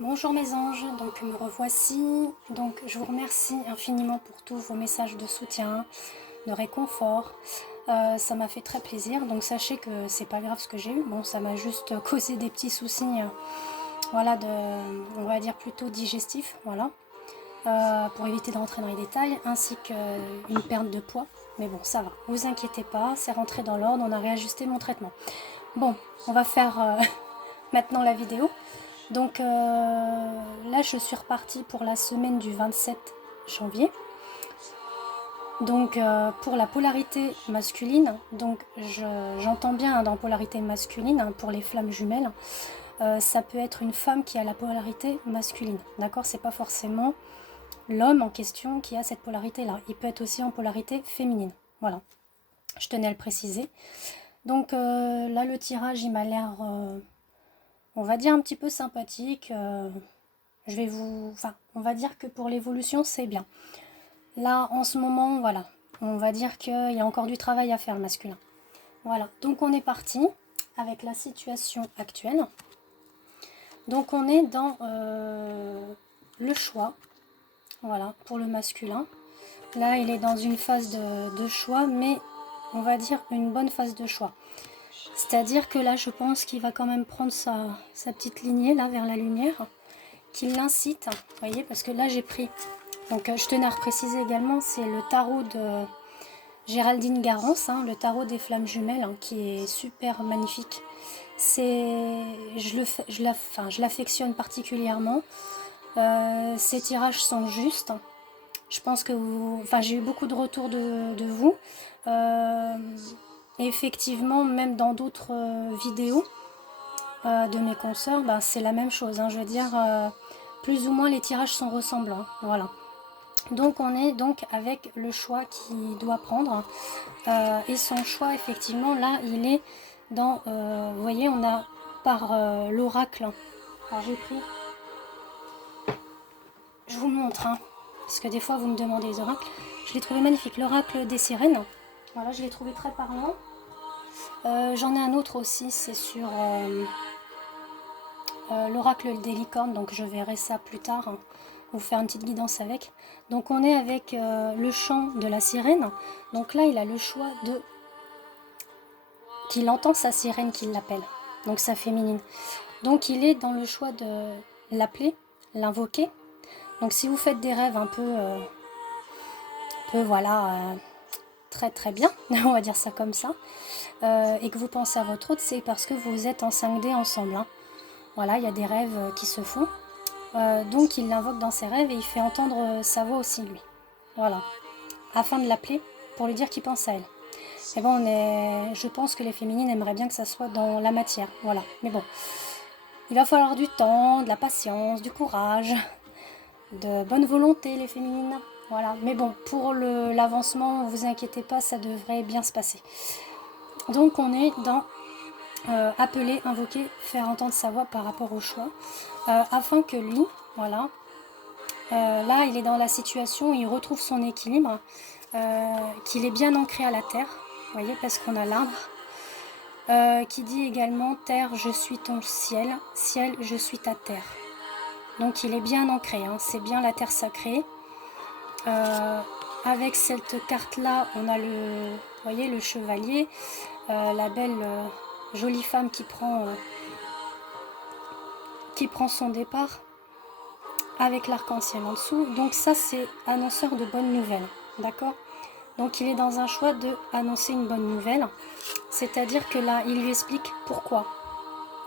Bonjour mes anges, donc me revoici. Donc je vous remercie infiniment pour tous vos messages de soutien, de réconfort. Ça m'a fait très plaisir. Donc sachez que c'est pas grave ce que j'ai eu. Bon, ça m'a juste causé des petits soucis, voilà, on va dire plutôt digestifs, voilà, pour éviter de rentrer dans les détails, ainsi qu'une perte de poids. Mais bon, ça va. Vous inquiétez pas, c'est rentré dans l'ordre. On a réajusté mon traitement. Bon, on va faire maintenant la vidéo. Donc là, je suis repartie pour la semaine du 27 janvier. Donc pour la polarité masculine, donc j'entends bien dans polarité masculine, pour les flammes jumelles, ça peut être une femme qui a la polarité masculine, d'accord? C'est pas forcément l'homme en question qui a cette polarité-là. Il peut être aussi en polarité féminine, voilà. Je tenais à le préciser. Donc là, le tirage, il m'a l'air, on va dire, un petit peu sympathique. On va dire que pour l'évolution, c'est bien. Là, en ce moment, voilà, on va dire qu'il y a encore du travail à faire, le masculin. Voilà, donc on est parti avec la situation actuelle. Donc on est dans le choix, voilà, pour le masculin. Là, il est dans une phase de choix, mais on va dire une bonne phase de choix. C'est-à-dire que là, je pense qu'il va quand même prendre sa petite lignée, là, vers la lumière, qui l'incite, vous voyez, parce que là, j'ai pris... Donc, je tenais à préciser également, c'est le tarot de Géraldine Garance, hein, le tarot des flammes jumelles, hein, qui est super magnifique. Je l'affectionne particulièrement. Ces tirages sont justes. Je pense que j'ai eu beaucoup de retours de vous. Et effectivement, même dans d'autres vidéos de mes consoeurs, c'est la même chose, hein. Je veux dire, plus ou moins les tirages sont ressemblants. Voilà. Donc on est donc avec le choix qu'il doit prendre. Et son choix, effectivement, là, il est dans... vous voyez, on a par l'oracle. Alors j'ai pris... Je vous montre, hein, parce que des fois vous me demandez les oracles. Je l'ai trouvé magnifique, l'oracle des sirènes. Voilà, je l'ai trouvé très parlant. J'en ai un autre aussi, c'est sur l'oracle des licornes, donc je verrai ça plus tard, hein, vous faire une petite guidance avec. Donc on est avec le chant de la sirène. Donc là, il a le choix de... qu'il entend sa sirène qui l'appelle, donc sa féminine. Donc il est dans le choix de l'appeler, l'invoquer. Donc si vous faites des rêves un peu voilà, très très bien, on va dire ça comme ça, et que vous pensez à votre autre, c'est parce que vous êtes en 5D ensemble, hein. Voilà, il y a des rêves qui se font. Donc il l'invoque dans ses rêves et il fait entendre sa voix aussi, lui. Voilà, afin de l'appeler pour lui dire qu'il pense à elle. Mais bon, je pense que les féminines aimeraient bien que ça soit dans la matière, voilà. Mais bon, il va falloir du temps, de la patience, du courage, de bonne volonté, les féminines. Voilà. Mais bon, pour l'avancement, vous inquiétez pas, ça devrait bien se passer. Donc on est dans appeler, invoquer, faire entendre sa voix par rapport au choix, afin que lui, voilà, là il est dans la situation où il retrouve son équilibre, qu'il est bien ancré à la terre, vous voyez, parce qu'on a l'arbre, qui dit également terre, je suis ton ciel, ciel, je suis ta terre. Donc il est bien ancré, hein, c'est bien la terre sacrée. Avec cette carte là, on a vous voyez, le chevalier, la belle jolie femme qui prend son départ avec l'arc-en-ciel en dessous. Donc ça, c'est annonceur de bonnes nouvelles, d'accord? Donc il est dans un choix de annoncer une bonne nouvelle, c'est-à-dire que là, il lui explique pourquoi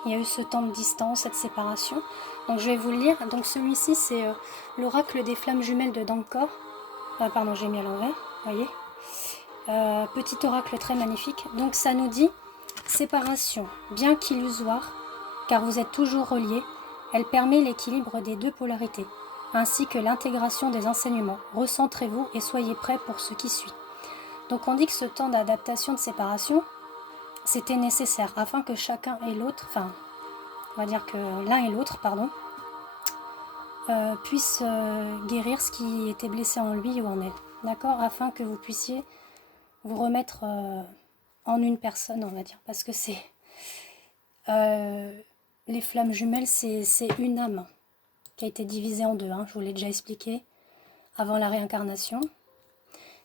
il y a eu ce temps de distance, cette séparation. Donc je vais vous le lire. Donc celui-ci, c'est l'oracle des flammes jumelles de Dankor. Pardon, j'ai mis à l'envers, voyez. Petit oracle très magnifique. Donc ça nous dit séparation, bien qu'illusoire, car vous êtes toujours reliés, elle permet l'équilibre des deux polarités, ainsi que l'intégration des enseignements. Recentrez-vous et soyez prêts pour ce qui suit. Donc on dit que ce temps d'adaptation, de séparation, c'était nécessaire afin que chacun et l'autre, enfin, on va dire que l'un et l'autre, pardon, puissent guérir ce qui était blessé en lui ou en elle. D'accord? Afin que vous puissiez vous remettre en une personne, on va dire, parce que c'est les flammes jumelles, c'est une âme. qui a été divisé en deux, hein, je vous l'ai déjà expliqué, avant la réincarnation.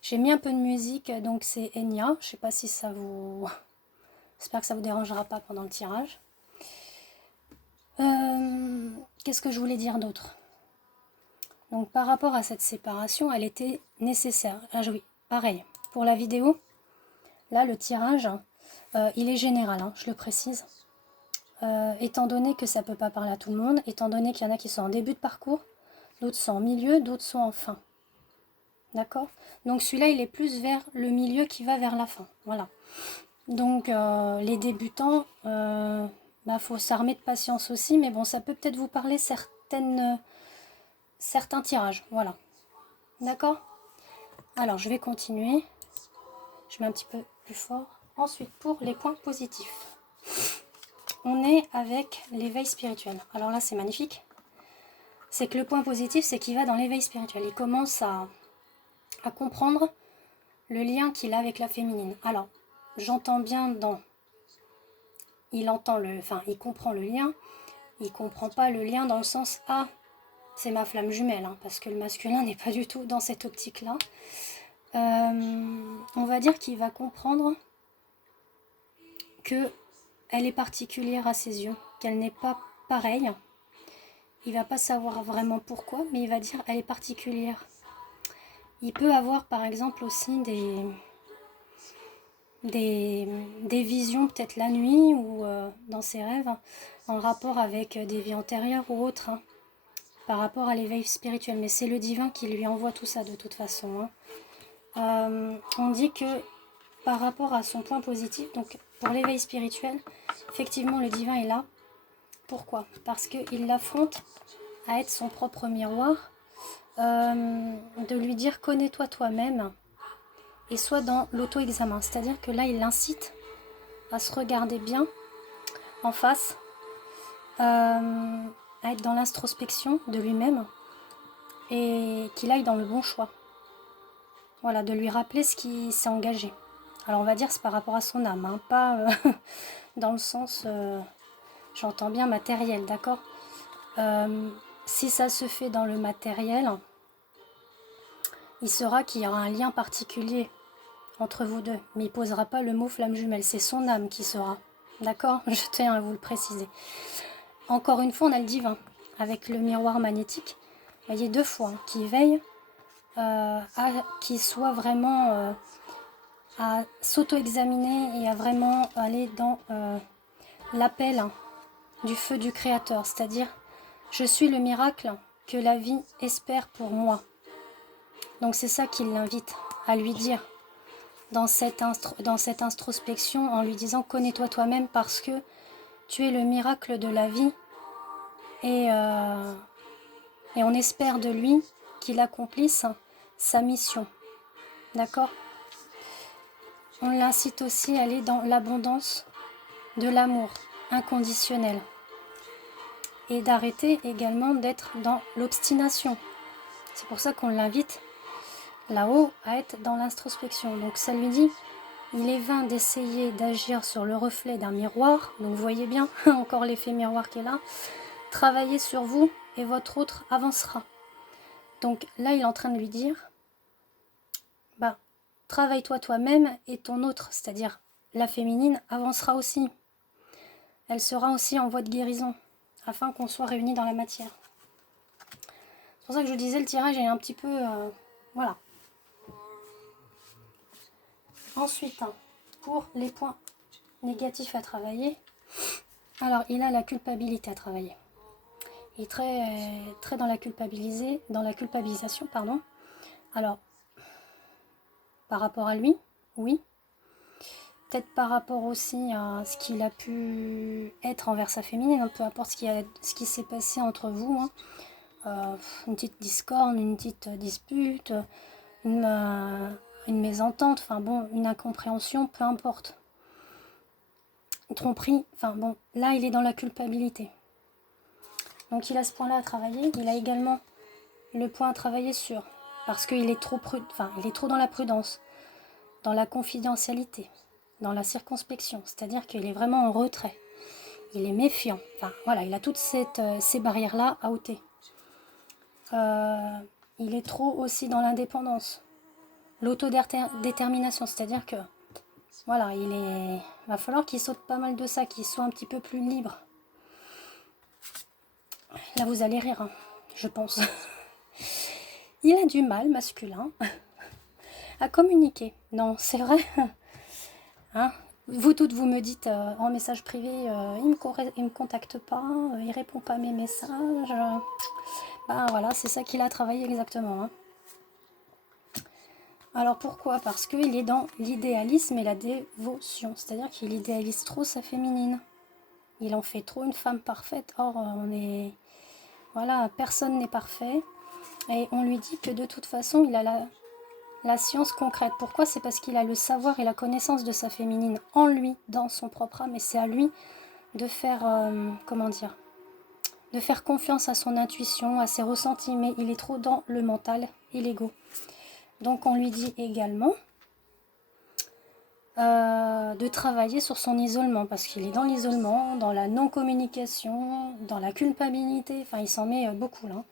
J'ai mis un peu de musique, donc c'est Enya, je sais pas si ça vous... J'espère que ça vous dérangera pas pendant le tirage. Qu'est-ce que je voulais dire d'autre? Donc par rapport à cette séparation, elle était nécessaire. Ah oui, pareil, pour la vidéo, là le tirage, il est général, hein, je le précise. Étant donné que ça ne peut pas parler à tout le monde, étant donné qu'il y en a qui sont en début de parcours, d'autres sont en milieu, d'autres sont en fin. D'accord? Donc celui-là, il est plus vers le milieu qui va vers la fin. Voilà. Donc les débutants, faut s'armer de patience aussi, mais bon, ça peut peut-être vous parler certains tirages. Voilà. D'accord? Alors, je vais continuer. Je mets un petit peu plus fort. Ensuite, pour les points positifs. On est avec l'éveil spirituel. Alors là, c'est magnifique. C'est que le point positif, c'est qu'il va dans l'éveil spirituel. Il commence à comprendre le lien qu'il a avec la féminine. Alors, j'entends bien dans... il comprend le lien. Il comprend pas le lien dans le sens « Ah, c'est ma flamme jumelle hein, », parce que le masculin n'est pas du tout dans cette optique-là. On va dire qu'il va comprendre que elle est particulière à ses yeux, qu'elle n'est pas pareille. Il va pas savoir vraiment pourquoi, mais il va dire elle est particulière. Il peut avoir par exemple aussi des visions peut-être la nuit ou dans ses rêves en rapport avec des vies antérieures ou autres, hein, par rapport à l'éveil spirituel. Mais c'est le divin qui lui envoie tout ça de toute façon. Hein. On dit que par rapport à son point positif, donc pour l'éveil spirituel, effectivement le divin est là. Pourquoi? Parce qu'il l'affronte à être son propre miroir, de lui dire connais-toi toi-même et sois dans l'auto-examen. C'est-à-dire que là il l'incite à se regarder bien en face, à être dans l'introspection de lui-même et qu'il aille dans le bon choix. Voilà, de lui rappeler ce qui s'est engagé. Alors on va dire c'est par rapport à son âme, hein, pas dans le sens, j'entends bien matériel, d'accord. Si ça se fait dans le matériel, il saura qu'il y aura un lien particulier entre vous deux, mais il ne posera pas le mot flamme jumelle, c'est son âme qui sera, d'accord. Je tiens à vous le préciser. Encore une fois, on a le divin, avec le miroir magnétique, vous voyez deux fois, hein, qui veille à qu'il soit vraiment... à s'auto-examiner et à vraiment aller dans l'appel du feu du Créateur, c'est-à-dire je suis le miracle que la vie espère pour moi. Donc c'est ça qu'il l'invite à lui dire dans cette introspection, en lui disant connais-toi toi-même parce que tu es le miracle de la vie et on espère de lui qu'il accomplisse sa mission. D'accord ? On l'incite aussi à aller dans l'abondance de l'amour inconditionnel et d'arrêter également d'être dans l'obstination. C'est pour ça qu'on l'invite là-haut à être dans l'introspection. Donc ça lui dit, il est vain d'essayer d'agir sur le reflet d'un miroir. Donc vous voyez bien, encore l'effet miroir qui est là. Travaillez sur vous et votre autre avancera. Donc là, il est en train de lui dire, travaille-toi toi-même et ton autre, c'est-à-dire la féminine, avancera aussi. Elle sera aussi en voie de guérison, afin qu'on soit réunis dans la matière. C'est pour ça que je disais, le tirage est un petit peu... voilà. Ensuite, pour les points négatifs à travailler, alors il a la culpabilité à travailler. Il est très dans la culpabilisation, pardon. Alors, par rapport à lui, oui. Peut-être par rapport aussi à ce qu'il a pu être envers sa féminine, peu importe ce qui s'est passé entre vous. Hein. Une petite discorde, une petite dispute, une mésentente, enfin bon, une incompréhension, peu importe. Une tromperie, enfin bon, là il est dans la culpabilité. Donc il a ce point-là à travailler. Il a également le point à travailler sur, parce qu'il est trop il est trop dans la prudence, dans la confidentialité, dans la circonspection, c'est-à-dire qu'il est vraiment en retrait. Il est méfiant. Enfin voilà, il a toutes ces barrières-là à ôter. il est trop aussi dans l'indépendance, l'autodétermination, c'est-à-dire que voilà, va falloir qu'il saute pas mal de ça, qu'il soit un petit peu plus libre. Là, vous allez rire, hein, je pense. Il a du mal, masculin, à communiquer. Non, c'est vrai. Hein, vous toutes, vous me dites en message privé, il me contacte pas, il répond pas à mes messages. Ben voilà, c'est ça qu'il a travaillé exactement. Hein. Alors pourquoi? Parce qu'il est dans l'idéalisme et la dévotion. C'est-à-dire qu'il idéalise trop sa féminine. Il en fait trop une femme parfaite. Or, voilà, personne n'est parfait. Et on lui dit que de toute façon, il a la science concrète. Pourquoi? C'est parce qu'il a le savoir et la connaissance de sa féminine en lui, dans son propre âme. Et c'est à lui de faire, comment dire, de faire confiance à son intuition, à ses ressentis. Mais il est trop dans le mental et l'ego. Donc on lui dit également de travailler sur son isolement, parce qu'il est dans l'isolement, dans la non-communication, dans la culpabilité, enfin il s'en met beaucoup là.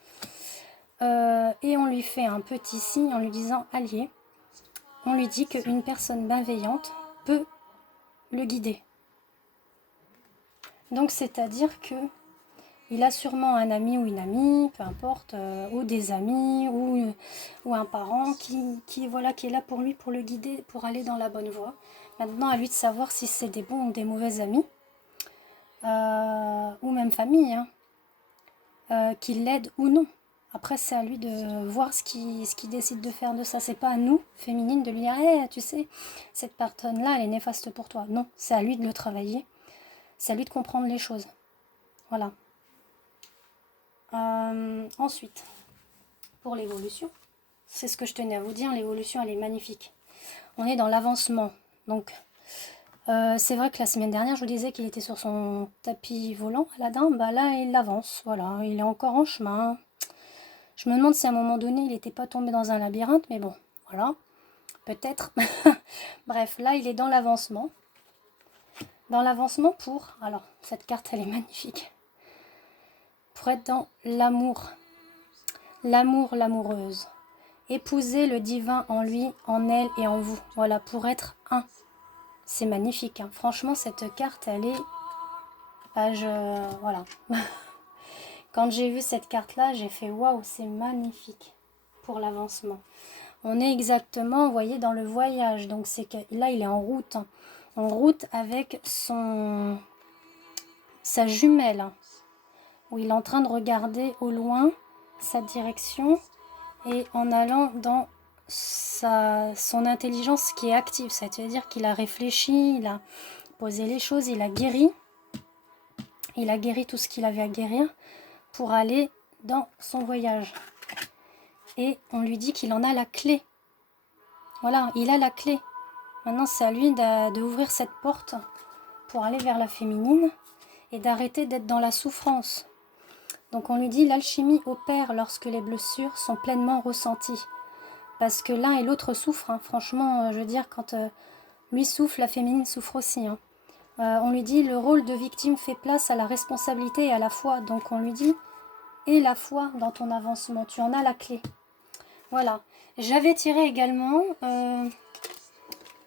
Et on lui fait un petit signe en lui disant allié. On lui dit qu'une personne bienveillante peut le guider. Donc c'est-à-dire que il a sûrement un ami ou une amie, peu importe, ou des amis, ou un parent qui est là pour lui, pour le guider, pour aller dans la bonne voie. Maintenant, à lui de savoir si c'est des bons ou des mauvais amis, ou même famille, hein, qui l'aident ou non. Après, c'est à lui de voir ce qu'il décide de faire de ça. C'est pas à nous, féminines, de lui dire hey, tu sais, cette personne-là, elle est néfaste pour toi. Non, c'est à lui de le travailler. C'est à lui de comprendre les choses. Voilà. Ensuite, pour l'évolution, c'est ce que je tenais à vous dire, l'évolution elle est magnifique. On est dans l'avancement. Donc, c'est vrai que la semaine dernière, je vous disais qu'il était sur son tapis volant, Aladdin. Bah là, il avance. Voilà, il est encore en chemin. Je me demande si à un moment donné, il n'était pas tombé dans un labyrinthe, mais bon, voilà, peut-être. Bref, là, il est dans l'avancement. Dans l'avancement pour... Alors, cette carte, elle est magnifique. Pour être dans l'amour. L'amour, l'amoureuse. Épouser le divin en lui, en elle et en vous. Voilà, pour être un. C'est magnifique. Hein. Franchement, cette carte, elle est... voilà. Quand j'ai vu cette carte-là, j'ai fait waouh, c'est magnifique pour l'avancement. On est exactement, vous voyez, dans le voyage. Donc, c'est que là, il est en route. Hein. En route avec sa jumelle. Hein, où il est en train de regarder au loin sa direction. Et en allant dans son intelligence qui est active. C'est-à-dire qu'il a réfléchi, il a posé les choses, il a guéri. Il a guéri tout ce qu'il avait à guérir pour aller dans son voyage. Et on lui dit qu'il en a la clé. Voilà, il a la clé. Maintenant, c'est à lui d'ouvrir cette porte pour aller vers la féminine et d'arrêter d'être dans la souffrance. Donc on lui dit l'alchimie opère lorsque les blessures sont pleinement ressenties. Parce que l'un et l'autre souffrent. Hein. Franchement, je veux dire, quand lui souffre, la féminine souffre aussi. Hein. On lui dit le rôle de victime fait place à la responsabilité et à la foi. Donc on lui dit et la foi dans ton avancement. Tu en as la clé. Voilà. J'avais tiré également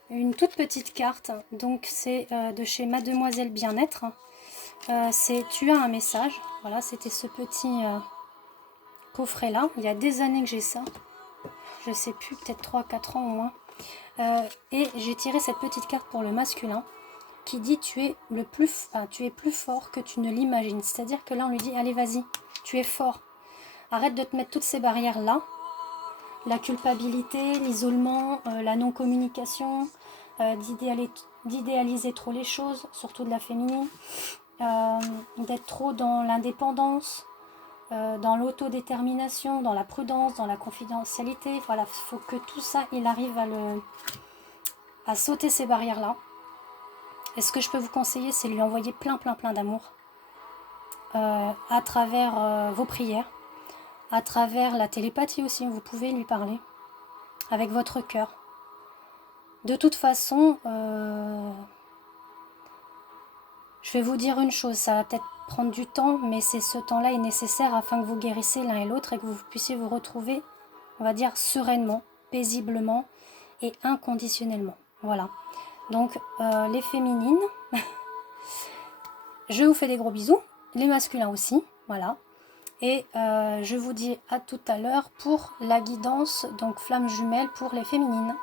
une toute petite carte. Donc c'est de chez Mademoiselle Bien-être. C'est tu as un message. Voilà, c'était ce petit coffret là. Il y a des années que j'ai ça. Je sais plus, peut-être 3-4 ans au moins. Et j'ai tiré cette petite carte pour le masculin qui dit tu es plus fort que tu ne l'imagines. C'est-à-dire que là on lui dit allez vas-y, tu es fort. Arrête de te mettre toutes ces barrières là. La culpabilité, l'isolement, la non-communication, d'idéaliser trop les choses, surtout de la féminine, d'être trop dans l'indépendance, dans l'autodétermination, dans la prudence, dans la confidentialité. Voilà, il faut que tout ça, il arrive à sauter ces barrières-là. Et ce que je peux vous conseiller, c'est lui envoyer plein d'amour à travers vos prières, à travers la télépathie aussi, vous pouvez lui parler, avec votre cœur. De toute façon, je vais vous dire une chose, ça va peut-être prendre du temps, mais ce temps-là est nécessaire afin que vous guérissiez l'un et l'autre et que vous puissiez vous retrouver, on va dire, sereinement, paisiblement et inconditionnellement. Voilà. Donc, les féminines, je vous fais des gros bisous. Les masculins aussi, voilà. Et je vous dis à tout à l'heure pour la guidance, donc flamme jumelle pour les féminines.